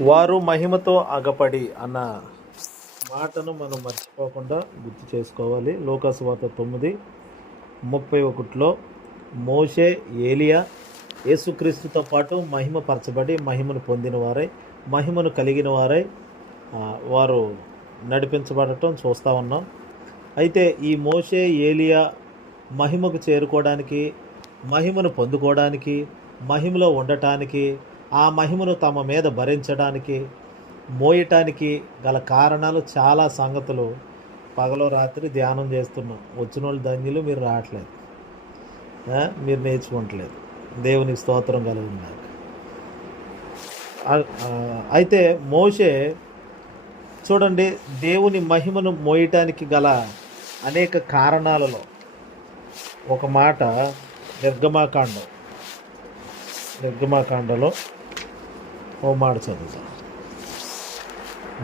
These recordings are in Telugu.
వారు మహిమతో అగపడి అన్న మాటను మనం మర్చిపోకుండా గుర్తు చేసుకోవాలి. లోకాసువాత తొమ్మిది ముప్పై ఒకటిలో మోషే ఏలియా యేసుక్రీస్తుతో పాటు మహిమ పరచబడి మహిమను పొందిన వారై మహిమను కలిగిన వారై వారు నడిపించబడటం చూస్తూ ఉన్నాం. అయితే ఈ మోషే ఏలియా మహిమకు చేరుకోవడానికి మహిమను పొందుకోవడానికి మహిమలో ఉండటానికి ఆ మహిమను తమ మీద భరించడానికి మోయటానికి గల కారణాలు చాలా సంగతులు పగలో రాత్రి ధ్యానం చేస్తున్నాం. వచ్చిన వాళ్ళు ధన్యులు మీరు రావట్లేదు. మీరు నేర్చుకోవట్లేదు దేవునికి స్తోత్రం కలుగున్నాక అయితే మోషే చూడండి దేవుని మహిమను మోయటానికి గల అనేక కారణాలలో ఒక మాట నిర్గమాకాండం నిర్గమాకాండలో ఓ మాట చదువుతాం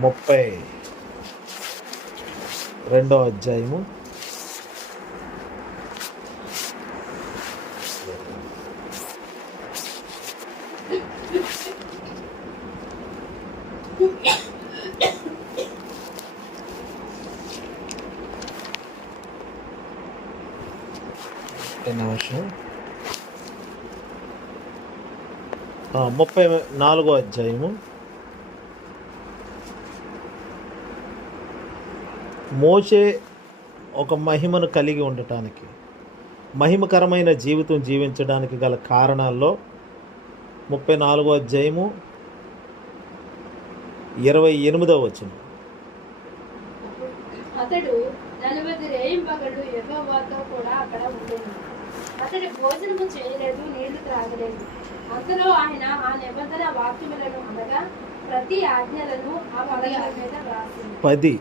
ముప్పై. రెండో అధ్యాయము ఒక్క నిమిషం ఆ, ముప్పై నాలుగో అధ్యాయము. మోసే ఒక మహిమను కలిగి ఉండటానికి మహిమకరమైన జీవితం జీవించడానికి గల కారణాల్లో ముప్పై నాలుగో అధ్యాయము ఇరవై ఎనిమిదో వచనం. అతడు నలభై రేయింపగడు యెహోవాతో కూడా అక్కడ ఉండేది అతడు భోజనము చేయలేదు నీళ్ళు త్రాగలేదు. అంతలో ఆయన ఆ నిబంధన వాక్యములను అనగా ప్రతి ఆజ్ఞలను ఆ పలకల మీద రాసింది. పది.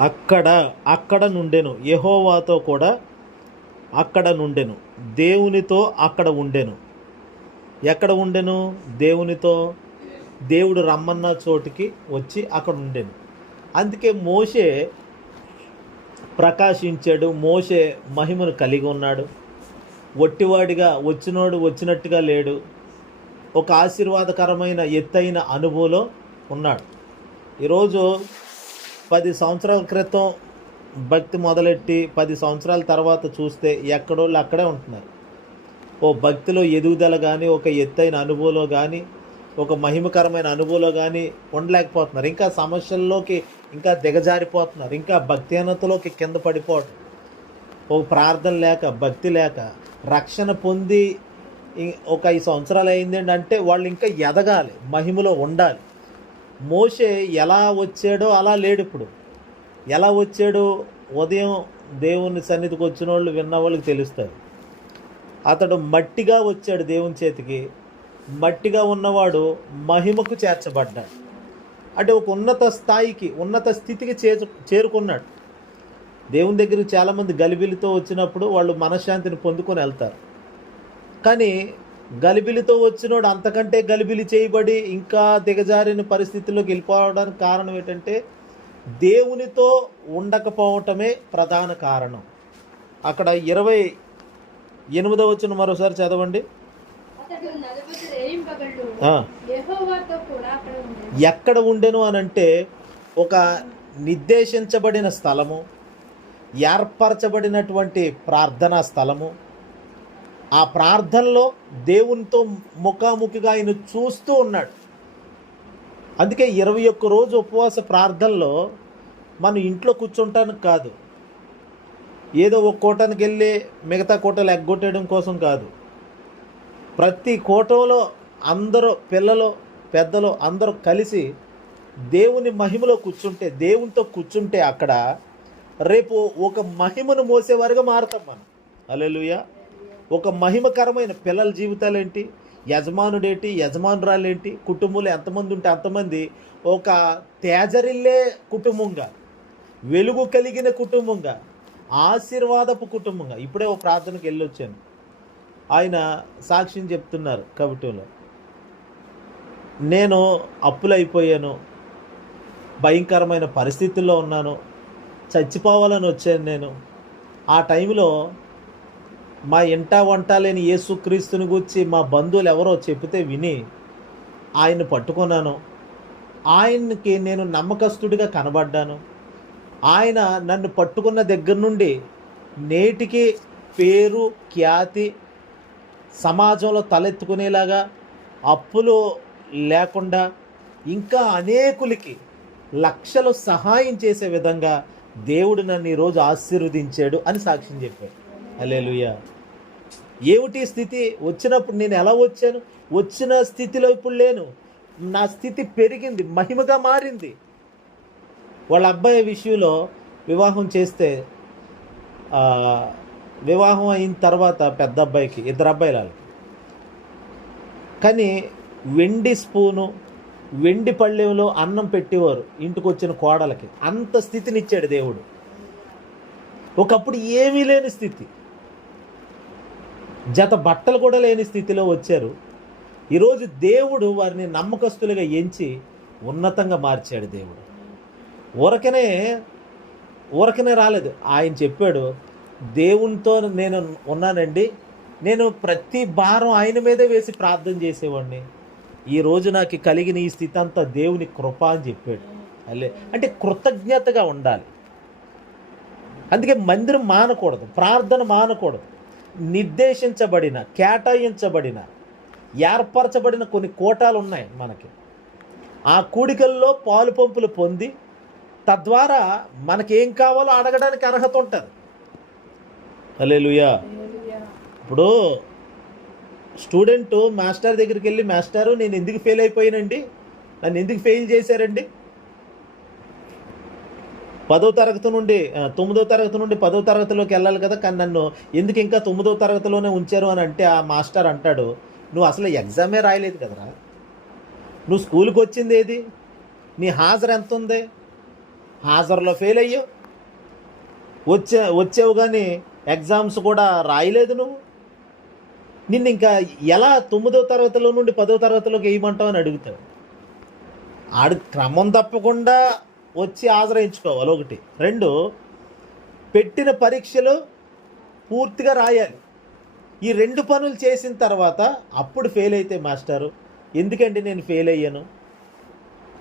అక్కడ అక్కడ నుండెను. యహోవాతో కూడా అక్కడ నుండెను. దేవునితో అక్కడ ఉండెను. ఎక్కడ ఉండెను? దేవునితో. దేవుడు రమ్మన్న చోటికి వచ్చి అక్కడ ఉండెను. అందుకే మోషే ప్రకాశించాడు. మోషే మహిమను కలిగి ఉన్నాడు. ఒట్టివాడిగా వచ్చినోడు వచ్చినట్టుగా లేడు. ఒక ఆశీర్వాదకరమైన ఎత్తైన అనుభవంలో ఉన్నాడు. ఈరోజు పది సంవత్సరాల క్రితం భక్తి మొదలెట్టి పది సంవత్సరాల తర్వాత చూస్తే ఎక్కడోళ్ళు అక్కడే ఉంటున్నారు. ఓ భక్తిలో ఎదుగుదల కానీ ఒక ఎత్తైన అనుభవంలో కానీ ఒక మహిమకరమైన అనుభవంలో కానీ ఉండలేకపోతున్నారు. ఇంకా సమస్యల్లోకి ఇంకా దిగజారిపోతున్నారు. ఇంకా భక్తిహీనతలోకి కింద పడిపోవడం ఓ ప్రార్థన లేక భక్తి లేక రక్షణ పొంది ఒక ఐదు సంవత్సరాలు అయిందండి అంటే వాళ్ళు ఇంకా ఎదగాలి మహిమలో ఉండాలి. మోషే ఎలా వచ్చాడో అలా లేడు ఇప్పుడు. ఎలా వచ్చాడు ఉదయం దేవుని సన్నిధికి వచ్చిన వాళ్ళు విన్న వాళ్ళకి తెలుస్తారు అతడు మట్టిగా వచ్చాడు దేవుని చేతికి. మట్టిగా ఉన్నవాడు మహిమకు చేర్చబడ్డాడు. అంటే ఒక ఉన్నత స్థాయికి ఉన్నత స్థితికి చేరుకున్నాడు. దేవుని దగ్గరికి చాలామంది గలిబిలితో వచ్చినప్పుడు వాళ్ళు మనశ్శాంతిని పొందుకొని వెళ్తారు. కానీ గలిబిలితో వచ్చినోడు అంతకంటే గలిబిలి చేయబడి ఇంకా దిగజారిన పరిస్థితుల్లోకి వెళ్ళిపోవడానికి కారణం ఏంటంటే దేవునితో ఉండకపోవటమే ప్రధాన కారణం. అక్కడ ఇరవై ఎనిమిదో వచ్చిన మరోసారి చదవండి. ఎక్కడ ఉండెను అని అంటే ఒక నిర్దేశించబడిన స్థలము ఏర్పరచబడినటువంటి ప్రార్థనా స్థలము. ఆ ప్రార్థనలో దేవునితో ముఖాముఖిగా ఆయన చూస్తూ ఉన్నాడు. అందుకే ఇరవై ఒక్క రోజు ఉపవాస ప్రార్థనలో మనం ఇంట్లో కూర్చుంటానికి కాదు. ఏదో ఒక కోటానికి వెళ్ళి మిగతా కోటలు ఎగ్గొట్టడం కోసం కాదు. ప్రతి కోటంలో అందరూ పిల్లలు పెద్దలు అందరూ కలిసి దేవుని మహిమలో కూర్చుంటే దేవునితో కూర్చుంటే అక్కడ రేపు ఒక మహిమను మోసేవారుగా మారుతాం మనం. అలెలుయ ఒక మహిమకరమైన పిల్లల జీవితాలు ఏంటి యజమానుడేంటి? యజమానురాలేంటి? కుటుంబంలో ఎంతమంది ఉంటే అంతమంది? ఒక తేజరిల్లే కుటుంబంగా వెలుగు కలిగిన కుటుంబంగా ఆశీర్వాదపు కుటుంబంగా. ఇప్పుడే ఒక ప్రార్థనకి వెళ్ళొచ్చాను. ఆయన సాక్ష్యం చెప్తున్నారు కవిటంలో నేను అప్పులైపోయాను. భయంకరమైన పరిస్థితుల్లో ఉన్నాను. చచ్చిపోవాలని వచ్చాను నేను. ఆ టైంలో మా ఇంట వంట లేని యేసుక్రీస్తుని గురించి మా బంధువులు ఎవరో చెప్తే విని ఆయన్ని పట్టుకున్నాను. ఆయనకి నేను నమ్మకస్తుడిగా కనబడ్డాను. ఆయన నన్ను పట్టుకున్న దగ్గర నుండి నేటికి పేరు ఖ్యాతి సమాజంలో తలెత్తుకునేలాగా అప్పులు లేకుండా ఇంకా అనేకులకి లక్షలు సహాయం చేసే విధంగా దేవుడు నన్ను ఈరోజు ఆశీర్వదించాడు అని సాక్ష్యం చెప్పాడు. అలేలుయ్య ఏమిటి స్థితి? వచ్చినప్పుడు నేను ఎలా వచ్చాను? వచ్చిన స్థితిలో ఇప్పుడు లేను. నా స్థితి పెరిగింది మహిమగా మారింది. వాళ్ళ అబ్బాయి విషయంలో వివాహం చేస్తే వివాహం అయిన తర్వాత పెద్ద అబ్బాయికి ఇద్దరు అబ్బాయిలు కానీ వెండి స్పూను వెండి పళ్ళెంలో అన్నం పెట్టేవారు ఇంటికి వచ్చిన కోడలకి. అంత స్థితినిచ్చాడు దేవుడు. ఒకప్పుడు ఏమీ లేని స్థితి. జత బట్టలు కూడా లేని స్థితిలో వచ్చారు. ఈరోజు దేవుడు వారిని నమ్మకస్తులుగా ఎంచి ఉన్నతంగా మార్చాడు దేవుడు. ఊరకనే ఊరకనే రాలేదు. ఆయన చెప్పాడు దేవునితో నేను ఉన్నానండి. నేను ప్రతి భారం ఆయన మీదే వేసి ప్రార్థన చేసేవాడిని. ఈ రోజు నాకు కలిగిన ఈ స్థితి అంతా దేవుని కృప అని చెప్పాడు. అల్లే. అంటే కృతజ్ఞతగా ఉండాలి. అందుకే మందిరం మానకూడదు ప్రార్థన మానకూడదు. నిర్దేశించబడిన కేటాయించబడిన ఏర్పరచబడిన కొన్ని కోటాలు ఉన్నాయి మనకి. ఆ కూడికల్లో పాలు పంపులు పొంది తద్వారా మనకేం కావాలో అడగడానికి అర్హత ఉంటుంది. అలేలుయా ఇప్పుడు స్టూడెంట్ మాస్టర్ దగ్గరికి వెళ్ళి మాస్టారు నేను ఎందుకు ఫెయిల్ అయిపోయానండి? నన్ను ఎందుకు ఫెయిల్ చేశారండి? పదో తరగతి నుండి తొమ్మిదో తరగతి నుండి పదో తరగతిలోకి వెళ్ళాలి కదా కానీ నన్ను ఎందుకు ఇంకా తొమ్మిదో తరగతిలోనే ఉంచారు అని అంటే ఆ మాస్టర్ అంటాడు నువ్వు అసలు ఎగ్జామే రాయలేదు కదరా? నువ్వు స్కూల్కి వచ్చింది ఏది? నీ హాజరు ఎంత ఉంది హాజరులో ఫెయిల్ అయ్యావు? వచ్చే వచ్చావు కానీ ఎగ్జామ్స్ కూడా రాయలేదు నువ్వు? నిన్ను ఇంకా ఎలా తొమ్మిదో తరగతిలో నుండి పదో తరగతిలోకి వేయమంటావు అని అడుగుతాడు. ఆడు క్రమం తప్పకుండా వచ్చి ఆశ్రయించుకోవాలి ఒకటి. రెండు పెట్టిన పరీక్షలు పూర్తిగా రాయాలి. ఈ రెండు పనులు చేసిన తర్వాత అప్పుడు ఫెయిల్ అయితే మాస్టారు ఎందుకండి నేను ఫెయిల్ అయ్యాను?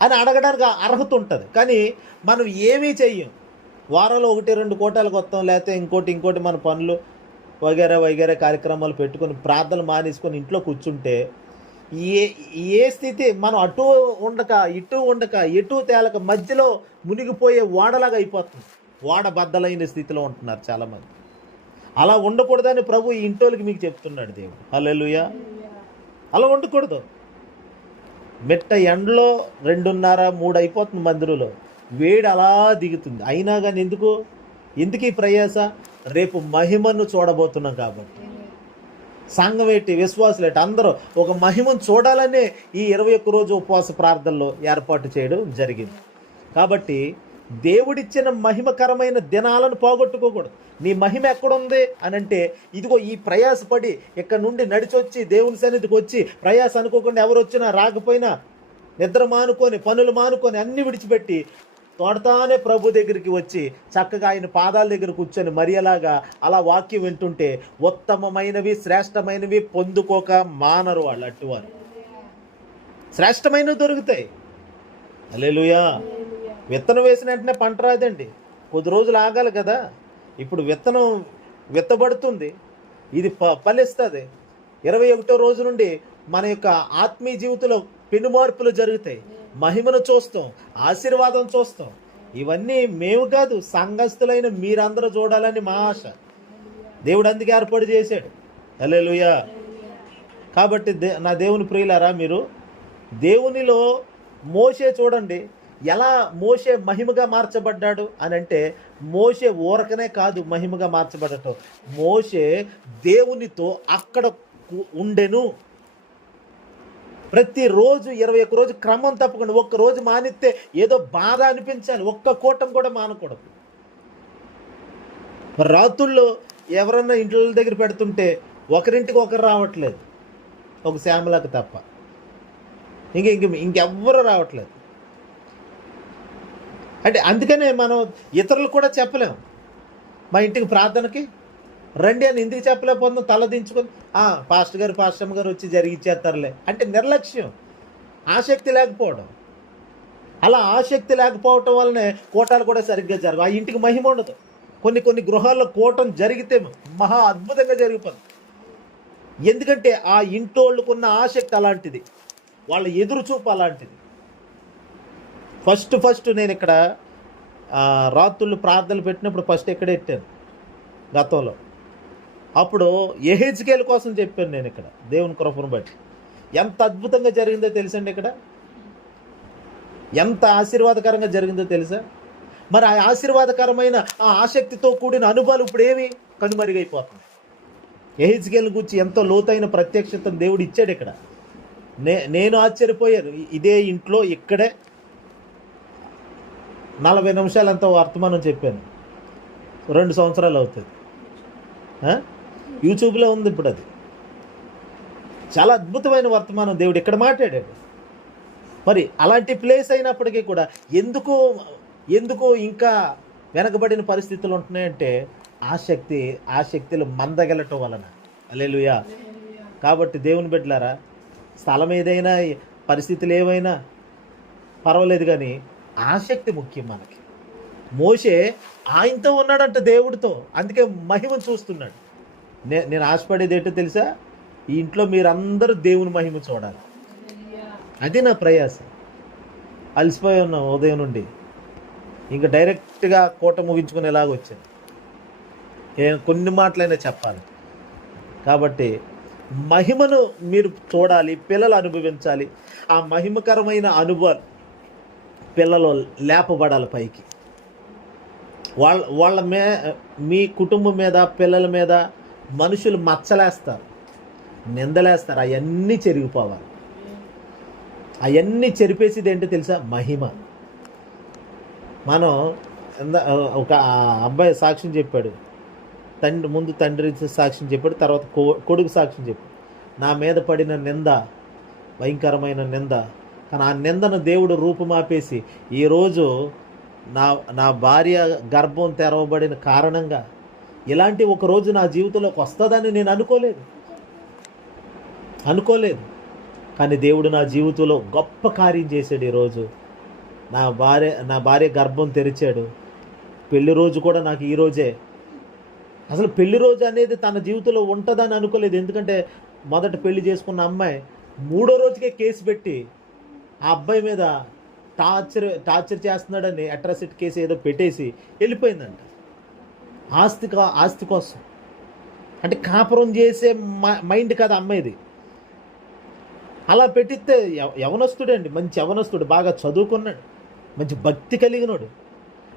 అని అడగడానికి అర్హత ఉంటుంది. కానీ మనం ఏమీ చెయ్యం. వారంలో ఒకటి రెండు కోటాలకు వస్తాం లేకపోతే ఇంకోటి ఇంకోటి మన పనులు వగేరా వగేరా కార్యక్రమాలు పెట్టుకొని ప్రార్థనలు మానేసుకొని ఇంట్లో కూర్చుంటే ఏ ఏ స్థితి మనం అటు ఉండక ఇటు ఉండక ఎటు తేలక మధ్యలో మునిగిపోయే ఓడలాగా అయిపోతుంది. ఓడ బద్దలైన స్థితిలో ఉంటున్నారు చాలామంది. అలా ఉండకూడదని ప్రభు ఇంటోళ్ళకి మీకు చెప్తున్నాడు దేవుడు. హల్లెలూయా. అలా ఉండకూడదు. మెట్ట ఎండలో రెండున్నర మూడు అయిపోతుంది మందిరంలో. వేడి అలా దిగుతుంది. అయినా కానీ ఎందుకు? ఎందుకు ఈ ప్రయాస? రేపు మహిమను చూడబోతున్నాం కాబట్టి. సంఘం ఏంటి? విశ్వాసులు ఏంటి? అందరూ ఒక మహిమను చూడాలనే ఈ ఇరవై ఒక్క రోజు ఉపవాస ప్రార్థనలో ఏర్పాటు చేయడం జరిగింది. కాబట్టి దేవుడిచ్చిన మహిమకరమైన దినాలను పోగొట్టుకోకూడదు. నీ మహిమ ఎక్కడుంది? అని అంటే ఇదిగో ఈ ప్రయాసపడి ఇక్కడ నుండి నడిచొచ్చి దేవుని సన్నిధికి వచ్చి ప్రయాస అనుకోకుండా ఎవరు వచ్చినా రాకపోయినా నిద్ర మానుకొని పనులు మానుకొని అన్ని విడిచిపెట్టి తోడతానే ప్రభు దగ్గరికి వచ్చి చక్కగా ఆయన పాదాల దగ్గర కూర్చొని మరియలాగా అలా వాక్యం వింటుంటే ఉత్తమమైనవి శ్రేష్టమైనవి పొందుకోక మానరు వాళ్ళు అట్టువారు. శ్రేష్టమైనవి దొరుకుతాయి. అలేలుయా విత్తనం వేసిన వెంటనే పంట రాదండి. కొద్ది రోజులు ఆగాలి కదా. ఇప్పుడు విత్తనం విత్తబడుతుంది. ఇది ప ఫలిస్తుంది. ఇరవై ఒకటో రోజు నుండి మన యొక్క ఆత్మీయ జీవితంలో పెను మార్పులు జరుగుతాయి. మహిమను చూస్తాం ఆశీర్వాదం చూస్తాం. ఇవన్నీ మేము కాదు సంఘస్థులైన మీరందరూ చూడాలని మా ఆశ. దేవుడు అందుకే ఏర్పాటు చేశాడు. హల్లెలూయా. కాబట్టి దే నా దేవుని ప్రియులారా మీరు దేవునిలో మోసే చూడండి. ఎలా మోసే మహిమగా మార్చబడ్డాడు అని అంటే మోసే ఊరకనే కాదు మహిమగా మార్చబడటం. మోసే దేవునితో అక్కడ ఉండెను. ప్రతిరోజు ఇరవై ఒక్క రోజు క్రమం తప్పకుండా ఒక్క రోజు మానిస్తే ఏదో బాధ అనిపించాలి. ఒక్క కూటం కూడా మానకూడదు. రాత్రుల్లో ఎవరన్నా ఇంట్లో దగ్గర పెడుతుంటే ఒకరింటికి ఒకరు రావట్లేదు. ఒక శ్యామలకు తప్ప. ఇంక ఇంక ఇంకెవ్వరూ రావట్లేదు. అంటే అందుకనే మనం ఇతరులు కూడా చెప్పలేం. మా ఇంటికి ప్రార్థనకి రండి అని ఎందుకు చెప్పలేకపోతున్నాం తల దించుకొని. "ఆ, పాస్టర్ గారు పాస్టమ్ గారు వచ్చి జరిగిచ్చేస్తారులే. అంటే నిర్లక్ష్యం. ఆసక్తి లేకపోవడం. అలా ఆసక్తి లేకపోవటం వల్లనే కోటాలు కూడా సరిగ్గా జరగవు. ఆ ఇంటికి మహిమ ఉండదు. కొన్ని కొన్ని గృహాల్లో కోటం జరిగితే మహా అద్భుతంగా జరిగిపోతుంది ఎందుకంటే ఆ ఇంటోళ్ళకున్న ఆసక్తి అలాంటిది. వాళ్ళ ఎదురు చూపు అలాంటిది. ఫస్ట్ ఫస్ట్ నేను ఇక్కడ రాత్రులు ప్రార్థనలు పెట్టినప్పుడు ఫస్ట్ ఎక్కడ పెట్టాను గతంలో. అప్పుడు ఎహెచ్కేల్ కోసం చెప్పాను నేను ఇక్కడ దేవుని కృపను బట్టి. ఎంత అద్భుతంగా జరిగిందో తెలుసండి ఇక్కడ? ఎంత ఆశీర్వాదకరంగా జరిగిందో తెలుసా? మరి ఆ ఆశీర్వాదకరమైన ఆ ఆసక్తితో కూడిన అనుభవాలు ఇప్పుడు ఏమి కనుమరుగైపోతుంది ఎహెచ్కేల్ గురించి ఎంతో లోతైన ప్రత్యక్షతను దేవుడు ఇచ్చాడు ఇక్కడ. నే నేను ఆశ్చర్యపోయాను. ఇదే ఇంట్లో ఇక్కడే నలభై నిమిషాలు ఎంతో వర్తమానం చెప్పాను. రెండు సంవత్సరాలు అవుతుంది. యూట్యూబ్లో ఉంది ఇప్పుడు అది చాలా అద్భుతమైన వర్తమానం దేవుడు ఇక్కడ మాట్లాడాడు? మరి అలాంటి ప్లేస్ అయినప్పటికీ కూడా ఎందుకు ఎందుకు ఇంకా వెనకబడిన పరిస్థితులు ఉంటున్నాయంటే ఆసక్తి ఆసక్తులు మందగలటం వలన. అలెలుయా కాబట్టి దేవుని బిడ్డలారా స్థలం ఏదైనా పరిస్థితులు ఏవైనా పర్వాలేదు కానీ ఆసక్తి ముఖ్యం మనకి. మోషే ఆయనతో ఉన్నాడంట దేవుడితో. అందుకే మహిమను చూస్తున్నాడు. నే నేను ఆశపడేది ఏంటో తెలుసా? ఈ ఇంట్లో మీరందరూ దేవుని మహిమ చూడాలి. అది నా ప్రయాస. అలసిపోయి ఉన్నాం ఉదయం నుండి. ఇంకా డైరెక్ట్గా కోట ముగించుకునేలాగా వచ్చాను. నేను కొన్ని మాటలైనా చెప్పాలి. కాబట్టి మహిమను మీరు చూడాలి పిల్లలు అనుభవించాలి. ఆ మహిమకరమైన అనుభవాలు పిల్లలు లేపబడాలి పైకి. వాళ్ళ వాళ్ళ మే మీ కుటుంబం మీద పిల్లల మీద మనుషులు మచ్చలేస్తారు నిందలేస్తారు అవన్నీ చెరిగిపోవాలి. అవన్నీ చెరిపేసేది ఏంటో తెలుసా? మహిమ. మనం ఒక అబ్బాయి సాక్ష్యం చెప్పాడు. తండ్రి ముందు తండ్రి సాక్ష్యం చెప్పాడు తర్వాత కొ- కొడుకు సాక్ష్యం చెప్పాడు. నా మీద పడిన నింద భయంకరమైన నింద. కానీ ఆ నిందను దేవుడు రూపుమాపేసి ఈరోజు నా నా భార్య గర్భం తెరవబడిన కారణంగా ఇలాంటి ఒక రోజు నా జీవితంలోకి వస్తుందని నేను అనుకోలేదు. అనుకోలేదు. కానీ దేవుడు నా జీవితంలో గొప్ప కార్యం చేశాడు ఈరోజు. నా భార్య నా భార్య గర్భం తెరిచాడు. పెళ్ళి రోజు కూడా నాకు ఈ రోజే. అసలు పెళ్ళి రోజు అనేది తన జీవితంలో ఉంటుందని అనుకోలేదు. ఎందుకంటే మొదట పెళ్ళి చేసుకున్న అమ్మాయి మూడో రోజుకే కేసు పెట్టి ఆ అబ్బాయి మీద టార్చర్ టార్చర్ చేస్తున్నాడని అట్రాసిటీ కేసు ఏదో పెట్టేసి వెళ్ళిపోయిందంట. ఆస్తి కా- ఆస్తి కోసం. అంటే కాపురం చేసే మైండ్ కదా అమ్మాయిది. అలా పెట్టిస్తే యవనస్తుడండి మంచి యవనస్తుడు బాగా చదువుకున్నాడు మంచి భక్తి కలిగినోడు.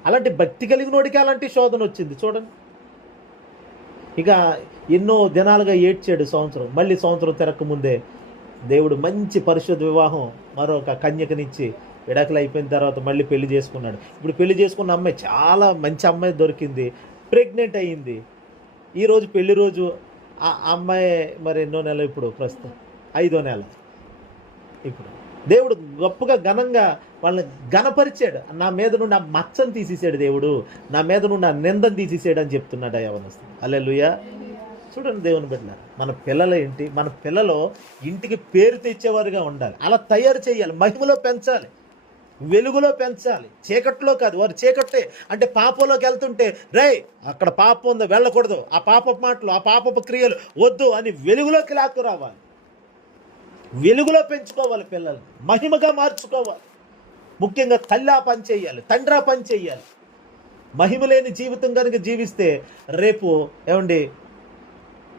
అలాంటి భక్తి కలిగినోడికి అలాంటి శోధన వచ్చింది చూడండి. ఇక ఎన్నో దినాలుగా ఏడ్చాడు సంవత్సరం మళ్ళీ సంవత్సరం తిరక్క ముందే దేవుడు మంచి పరిశుద్ధ వివాహం మరొక కన్యకనిచ్చి విడాకులు అయిపోయిన తర్వాత మళ్ళీ పెళ్ళి చేసుకున్నాడు. ఇప్పుడు పెళ్ళి చేసుకున్న అమ్మాయి చాలా మంచి అమ్మాయి దొరికింది ప్రెగ్నెంట్ అయ్యింది. ఈరోజు పెళ్ళి రోజు ఆ అమ్మాయి మరి ఎన్నో నెల ఇప్పుడు ప్రస్తుతం? ఐదో నెల. ఇప్పుడు దేవుడు గొప్పగా ఘనంగా వాళ్ళని ఘనపరిచాడు. నా మీద నుండి ఆ మచ్చను తీసేసాడు దేవుడు. నా మీద నుండి ఆ నిందను తీసేసాడు అని చెప్తున్నాడు ఆ అలే అల్లెలుయా చూడండి దేవుని బిడ్డ మన పిల్లలు ఏంటి? మన పిల్లలు ఇంటికి పేరు తెచ్చేవారుగా ఉండాలి. అలా తయారు చేయాలి. మహిమలో పెంచాలి. వెలుగులో పెంచాలి. చీకట్లో కాదు వారు చీకట్టే అంటే పాపంలోకి వెళ్తుంటే రేయ్ అక్కడ పాపం ఉందో వెళ్ళకూడదు. ఆ పాపపు మాటలు ఆ పాపపు క్రియలు వద్దు అని వెలుగులోకి లాక్కు రావాలి. వెలుగులో పెంచుకోవాలి పిల్లల్ని. మహిమగా మార్చుకోవాలి. ముఖ్యంగా తల్లి ఆ పని చేయాలి తండ్రి ఆ పని చేయాలి. మహిమ లేని జీవితం కనుక జీవిస్తే రేపు ఏమండి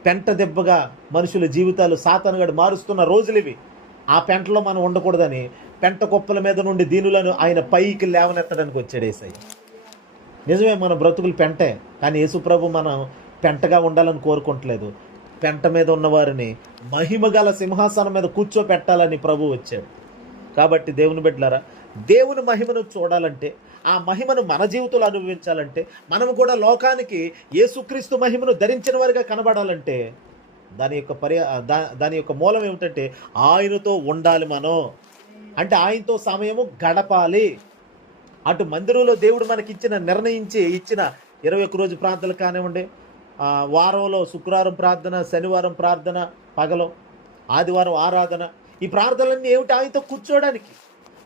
పెంట దెబ్బగా మనుషుల జీవితాలు సాతనగాడు మారుస్తున్న రోజులు ఇవి. ఆ పెంటలో మనం ఉండకూడదని పెంట కుప్పల మీద నుండి దీనులను ఆయన పైకి లేవనెత్తడానికి వచ్చాడు ఏసయ్య నిజమే మన బ్రతుకులు పెంటే కానీ యేసుప్రభు మనం పెంటగా ఉండాలని కోరుకుంటలేదు. పెంట మీద ఉన్నవారిని మహిమగల సింహాసనం మీద కూర్చోపెట్టాలని ప్రభు వచ్చాడు. కాబట్టి దేవుని బిడ్డలారా దేవుని మహిమను చూడాలంటే ఆ మహిమను మన జీవితంలో అనుభవించాలంటే మనం కూడా లోకానికి యేసుక్రీస్తు మహిమను ధరించిన వారిగా కనబడాలంటే దాని యొక్క పర్యా దా దాని యొక్క మూలం ఏమిటంటే ఆయనతో ఉండాలి మనం. అంటే ఆయనతో సమయము గడపాలి. అటు మందిరంలో దేవుడు మనకి ఇచ్చిన నిర్ణయించి ఇచ్చిన ఇరవై ఒక్క రోజు ప్రార్థనలు కానివ్వండి. వారంలో శుక్రవారం ప్రార్థన శనివారం ప్రార్థన పగలు ఆదివారం ఆరాధన. ఈ ప్రార్థనలన్నీ ఏమిటి? ఆయనతో కూర్చోవడానికి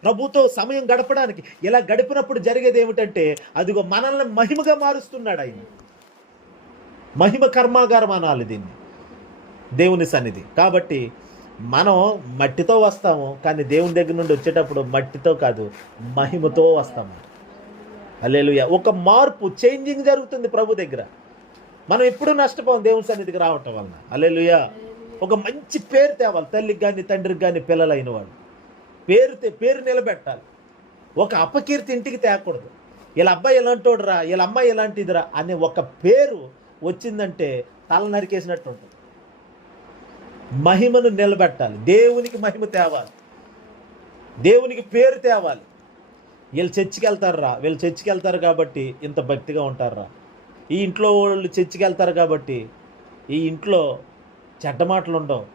ప్రభుతో సమయం గడపడానికి. ఇలా గడిపినప్పుడు జరిగేది ఏమిటంటే అదిగో మనల్ని మహిమగా మారుస్తున్నాడు ఆయన. మహిమ కర్మాగారం అనాలి దీన్ని. దేవుని సన్నిధి. కాబట్టి మనం మట్టితో వస్తాము కానీ దేవుని దగ్గర నుండి వచ్చేటప్పుడు మట్టితో కాదు మహిమతో వస్తాము. అల్లెలుయ ఒక మార్పు చేంజింగ్ జరుగుతుంది ప్రభు దగ్గర. మనం ఎప్పుడు నష్టపోం దేవుని సన్నిధికి రావటం వలన. అల్లెలుయ ఒక మంచి పేరు తేవాలి. తల్లికి కానీ తండ్రికి కానీ పిల్లలైన వాళ్ళు. పేరు పేరు నిలబెట్టాలి. ఒక అపకీర్తి ఇంటికి తేకూడదు. వీళ్ళ అబ్బాయి ఇలాంటోడురా వీళ్ళ అమ్మాయి ఎలాంటిదిరా అనే ఒక పేరు వచ్చిందంటే తల నరికేసినట్టు ఉంటుంది మహిమను నిలబెట్టాలి. దేవునికి మహిమ తేవాలి. దేవునికి పేరు తేవాలి. వీళ్ళు చర్చికి వెళ్తారురా. వీళ్ళు చర్చికి వెళ్తారు కాబట్టి ఇంత భక్తిగా ఉంటారురా. ఈ ఇంట్లో వాళ్ళు చర్చికి వెళ్తారు కాబట్టి ఈ ఇంట్లో చెడ్డ మాటలు ఉండవు.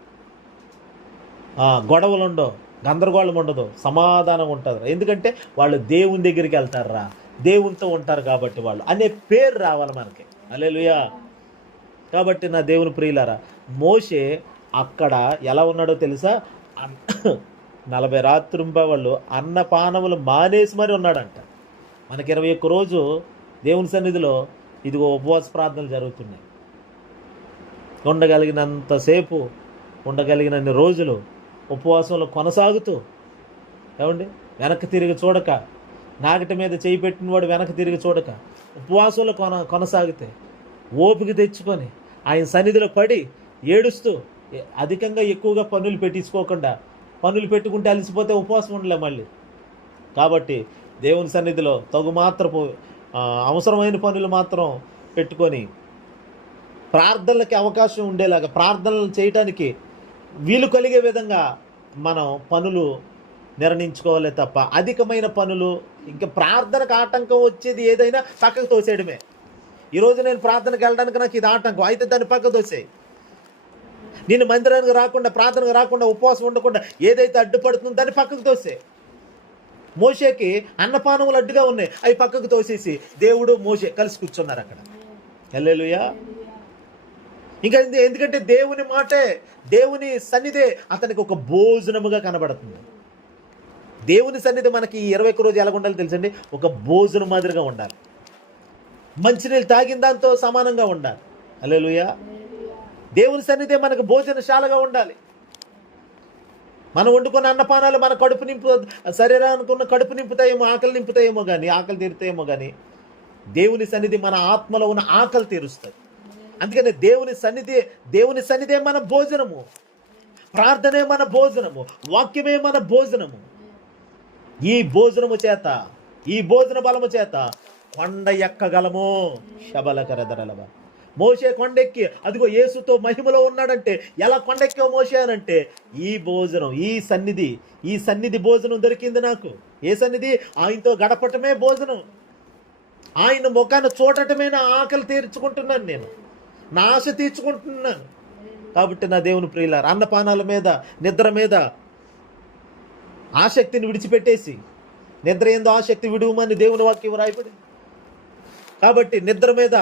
గొడవలు ఉండవు. గందరగోళం ఉండదు. సమాధానం ఉంటుంది ఎందుకంటే వాళ్ళు దేవుని దగ్గరికి వెళ్తారా దేవునితో ఉంటారు కాబట్టి వాళ్ళు. అనే పేరు రావాలి మనకి. అలెలుయా కాబట్టి నా దేవుని ప్రియులారా మోషే అక్కడ ఎలా ఉన్నాడో తెలుసా? నలభై రాత్రింబ వాళ్ళు అన్నపానములు మానేసి మరి ఉన్నాడంట. మనకి ఇరవై ఒక్క రోజు దేవుని సన్నిధిలో ఇదిగో ఉపవాస ప్రార్థనలు జరుగుతున్నాయి. ఉండగలిగినంతసేపు ఉండగలిగినన్ని రోజులు ఉపవాసంలో కొనసాగుతూ ఏమండి? వెనక్కి తిరిగి చూడక నాగటి మీద చేయి పెట్టినవాడు వెనక్కి తిరిగి చూడక ఉపవాసంలో కొన కొనసాగితే ఓపిక తెచ్చుకొని ఆయన సన్నిధిలో పడి ఏడుస్తూ అధికంగా ఎక్కువగా పనులు పెట్టించుకోకుండా పనులు పెట్టుకుంటే అలసిపోతే ఉపవాసం ఉండలే మళ్ళీ. కాబట్టి దేవుని సన్నిధిలో తగు మాత్రపు అవసరమైన పనులు మాత్రం పెట్టుకొని ప్రార్థనలకి అవకాశం ఉండేలాగా ప్రార్థనలు చేయటానికి వీలు కలిగే విధంగా మనం పనులు నిర్ణయించుకోవాలి తప్ప అధికమైన పనులు ఇంకా ప్రార్థనకు ఆటంకం వచ్చేది ఏదైనా పక్కకు తోసేయడమే. ఈరోజు నేను ప్రార్థనకు వెళ్ళడానికి నాకు ఇది ఆటంకం అయితే దాన్ని పక్కకు తోసేయి. నేను మందిరానికి రాకుండా ప్రార్థనకు రాకుండా ఉపవాసం ఉండకుండా ఏదైతే అడ్డుపడుతుందో దాన్ని పక్కకు తోసే మోషేకి అన్నపానములు అడ్డుగా ఉన్నాయి. అవి పక్కకు తోసేసి దేవుడు మోషే కలిసి కూర్చున్నారు అక్కడ. హల్లెలూయా. ఇంకా ఎందుకంటే దేవుని మాటే దేవుని సన్నిధే అతనికి ఒక భోజనముగా కనబడుతుంది. దేవుని సన్నిధి మనకి ఈ ఇరవై ఒక్క రోజు ఎలా ఉండాలి తెలుసండి? ఒక భోజనం మాదిరిగా ఉండాలి. మంచినీళ్ళు తాగిన దాంతో సమానంగా ఉండాలి. హల్లెలూయా. దేవుని సన్నిధి మనకు భోజనశాలగా ఉండాలి. మనం వండుకున్న అన్నపానాలు మన కడుపు నింపు శరీరానికి ఉన్న కడుపు నింపుతాయేమో ఆకలి నింపుతాయేమో కానీ ఆకలి తీరుతాయేమో కానీ దేవుని సన్నిధి మన ఆత్మలో ఉన్న ఆకలి తీరుస్తుంది. అందుకనే దేవుని సన్నిధి దేవుని సన్నిధే మన భోజనము. ప్రార్థనే మన భోజనము. వాక్యమే మన భోజనము. ఈ భోజనము చేత ఈ భోజన బలము చేత కొండ ఎక్కగలము? శబలకరదరలవ మోసే కొండెక్కి అదిగో యేసుతో మహిమలో ఉన్నాడంటే ఎలా కొండెక్కావు మోసే అనంటే ఈ భోజనం ఈ సన్నిధి ఈ సన్నిధి భోజనం దొరికింది నాకు. ఏ సన్నిధి? ఆయనతో గడపటమే భోజనం. ఆయన ముఖాన్ని చూడటమే నా ఆకలి తీర్చుకుంటున్నాను నేను. నా ఆశ తీర్చుకుంటున్నాను. కాబట్టి నా దేవుని ప్రియులారు అన్నపానాల మీద నిద్ర మీద ఆసక్తిని విడిచిపెట్టేసి నిద్ర ఏందో ఆసక్తి విడువమని దేవుని వాక్యం రాయబడింది కాబట్టి నిద్ర మీద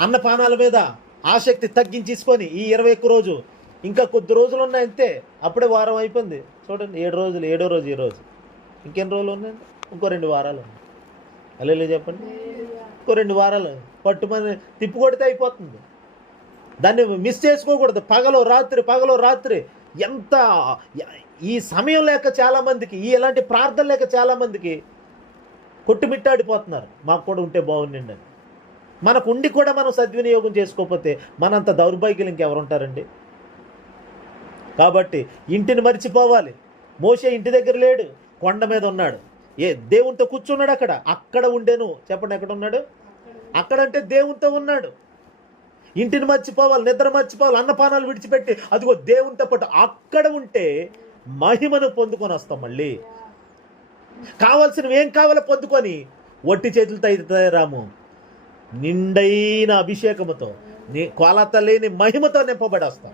అన్నపానాల మీద ఆసక్తి తగ్గించేసుకొని ఈ ఇరవై ఒక్క రోజు. ఇంకా కొద్ది రోజులు ఉన్నాయంతే అప్పుడే వారం అయిపోయింది. చూడండి ఏడు రోజులు ఏడో రోజు ఈ రోజు. ఇంకెన్ని రోజులు ఉన్నాయండి ఇంకో రెండు వారాలు ఉన్నాయి. అల్లెలే చెప్పండి. ఇంకో రెండు వారాలు. పట్టుమని తిప్పి కొడితే అయిపోతుంది. దాన్ని మిస్ చేసుకోకూడదు. పగలో రాత్రి పగలో రాత్రి ఎంత ఈ సమయం లేక చాలామందికి ఈ ఇలాంటి ప్రార్థన లేక చాలామందికి కొట్టుమిట్టాడిపోతున్నారు. మాకు కూడా ఉంటే బాగుండండి అని. మనకు ఉండి కూడా మనం సద్వినియోగం చేసుకోకపోతే మనంత దౌర్భాగ్యులు ఇంకెవరుంటారండి? కాబట్టి ఇంటిని మర్చిపోవాలి. మోసే ఇంటి దగ్గర లేడు కొండ మీద ఉన్నాడు. ఏ దేవునితో కూర్చున్నాడు అక్కడ. అక్కడ ఉండేను. చెప్పండి ఎక్కడ ఉన్నాడు? అక్కడంటే దేవునితో ఉన్నాడు. ఇంటిని మర్చిపోవాలి నిద్ర మర్చిపోవాలి అన్నపానాలు విడిచిపెట్టి అదిగో దేవునితో పాటు అక్కడ ఉంటే మహిమను పొందుకొని వస్తాం మళ్ళీ. కావాల్సినవి ఏం కావాలో పొందుకొని ఒట్టి చేతులతో అయితే రాము నిండైన అభిషేకముతో నీ కొలత లేని మహిమతో నింపబడి వస్తాం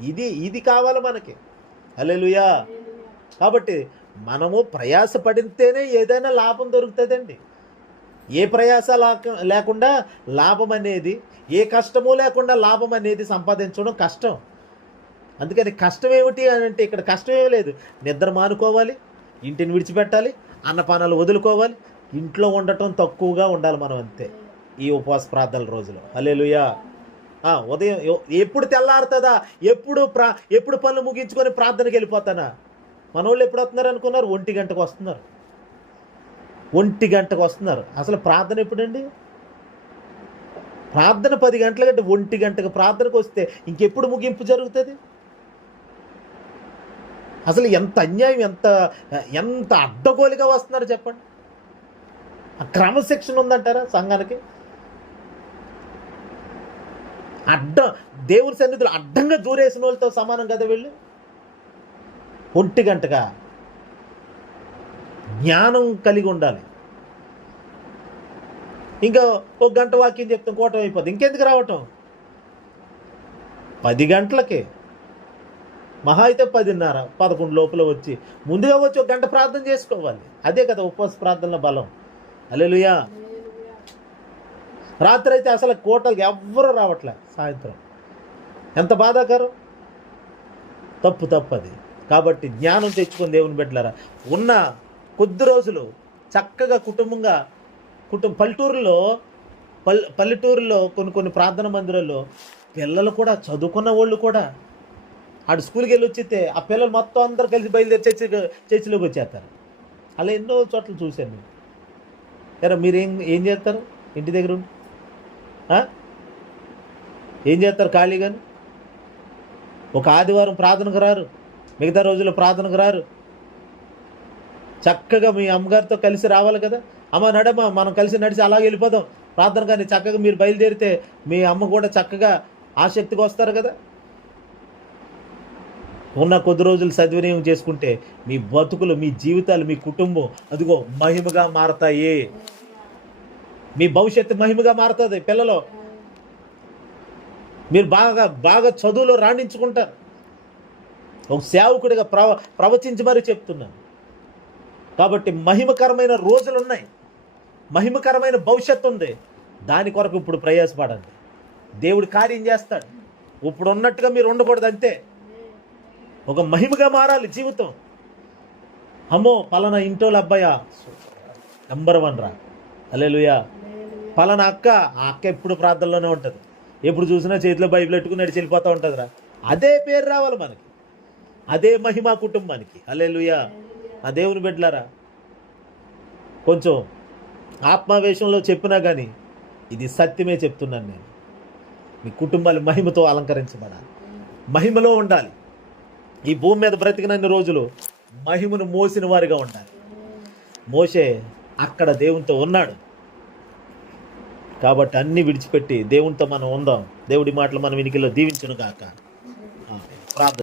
ఇది ఇది కావాలి మనకి. అలెలుయా కాబట్టి మనము ప్రయాసపడితేనే ఏదైనా లాభం దొరుకుతుందండి. ఏ ప్రయాస లేకుండా లాభం అనేది ఏ కష్టము లేకుండా లాభం అనేది సంపాదించడం కష్టం. అందుకని కష్టం ఏమిటి అని అంటే ఇక్కడ కష్టం ఏమీ లేదు. నిద్ర మానుకోవాలి ఇంటిని విడిచిపెట్టాలి అన్నపానాలు వదులుకోవాలి ఇంట్లో ఉండటం తక్కువగా ఉండాలి మనం అంతే. ఈ ఉపవాస ప్రార్థనల రోజులు. అల్లెలుయా ఉదయం ఎప్పుడు తెల్లారుతుందా? ఎప్పుడు ప్రా ఎప్పుడు పనులు ముగించుకొని ప్రార్థనకి వెళ్ళిపోతానా? మన వాళ్ళు ఎప్పుడు వస్తున్నారు అనుకున్నారు? ఒంటి గంటకు వస్తున్నారు. ఒంటి గంటకు వస్తున్నారు. అసలు ప్రార్థన ఎప్పుడండి? ప్రార్థన పది గంటల కంటే ఒంటి గంటకు ప్రార్థనకు వస్తే ఇంకెప్పుడు ముగింపు జరుగుతుంది? అసలు ఎంత అన్యాయం ఎంత ఎంత అడ్డగోలుగా వస్తున్నారు చెప్పండి. క్రమశిక్షణ ఉందంటారా సంఘానికి? అడ్డ దేవుని సన్నిధిలో అడ్డంగా దూరేసిన వాళ్ళతో సమానం కదా వీళ్ళు? ఒంటి గంటగా జ్ఞానం కలిగి ఉండాలి. ఇంకా ఒక గంట వాక్యం చెప్తాం కోటం అయిపోద్ది. ఇంకెందుకు రావటం? పది గంటలకి. మహా అయితే పదిన్నర పదకొండు లోపల వచ్చి. ముందుగా వచ్చి ఒక గంట ప్రార్థన చేసుకోవాలి. అదే కదా ఉపవాస ప్రార్థనల బలం. అలెలుయా రాత్రి అయితే అసలు కోటలకు ఎవ్వరూ రావట్లే సాయంత్రం. ఎంత బాధాకరం? తప్పు తప్పు అది కాబట్టి జ్ఞానం తెచ్చుకొని దేవుని బిడ్డలారా ఉన్న కొద్ది రోజులు చక్కగా కుటుంబంగా కుటుంబ పల్లెటూరులో పల్లె పల్లెటూరులో కొన్ని కొన్ని ప్రార్థన మందిరాల్లో పిల్లలు కూడా చదువుకున్న వాళ్ళు కూడా ఆడు స్కూల్కి వెళ్ళి వచ్చితే ఆ పిల్లలు మొత్తం అందరు కలిసి బయలుదేరి చర్చి చర్చిలోకి వచ్చేస్తారు. అలా ఎన్నో చోట్ల చూశాను నేను. ఎరా మీరు ఏం ఏం చేస్తారు? ఇంటి దగ్గర ఉండి? ఏం చేస్తారు ఖాళీగాను ఒక ఆదివారం ప్రార్థనకు రారు. మిగతా రోజుల్లో ప్రార్థనకు రారు. చక్కగా మీ అమ్మగారితో కలిసి రావాలి కదా? అమ్మ నడమ్మ మనం కలిసి నడిచి అలాగే వెళ్ళిపోదాం. ప్రార్థన కానీ చక్కగా మీరు బయలుదేరితే మీ అమ్మ కూడా చక్కగా ఆసక్తిగా వస్తారు కదా? ఉన్న కొద్ది రోజులు సద్వినియోగం చేసుకుంటే మీ బతుకులు మీ జీవితాలు మీ కుటుంబం అదిగో మహిమగా మారతాయి. మీ భవిష్యత్తు మహిమగా మారుతుంది పిల్లలు. మీరు బాగా బాగా చదువులో రాణించుకుంటారు. ఒక సేవకుడిగా ప్రవ ప్రవచించి మరీ చెప్తున్నాను. కాబట్టి మహిమకరమైన రోజులు ఉన్నాయి. మహిమకరమైన భవిష్యత్తు ఉంది. దాని కొరకు ఇప్పుడు ప్రయాసపడండి. దేవుడు కార్యం చేస్తాడు. ఇప్పుడు ఉన్నట్టుగా మీరు ఉండకూడదు అంతే. ఒక మహిమగా మారాలి జీవితం. అమ్మో పలానా ఇంటోళ్ళ అబ్బాయా? నెంబర్ వన్ రా. అలేలుయా పలానా అక్క ఆ అక్క ఎప్పుడు ప్రార్థనలోనే ఉంటుంది. ఎప్పుడు చూసినా చేతిలో బైబిల్ పెట్టుకుని నడిచి వెళ్ళిపోతూ ఉంటుంది రా అదే పేరు రావాలి మనకి. అదే మహిమా కుటుంబానికి. అలేలుయా ఆ దేవుని బిడ్డలారా కొంచెం ఆత్మావేశంలో చెప్పినా కానీ ఇది సత్యమే చెప్తున్నాను నేను. మీ కుటుంబాలు మహిమతో అలంకరించబడాలి. మహిమలో ఉండాలి. ఈ భూమి మీద బ్రతికినన్ని రోజులు మహిమను మోసిన వారిగా ఉండాలి. మోసే అక్కడ దేవునితో ఉన్నాడు. కాబట్టి అన్ని విడిచిపెట్టి దేవునితో మనం ఉందాం. దేవుడి మాటలు మనం వినికిలో దీవించును గాక ప్రార్థన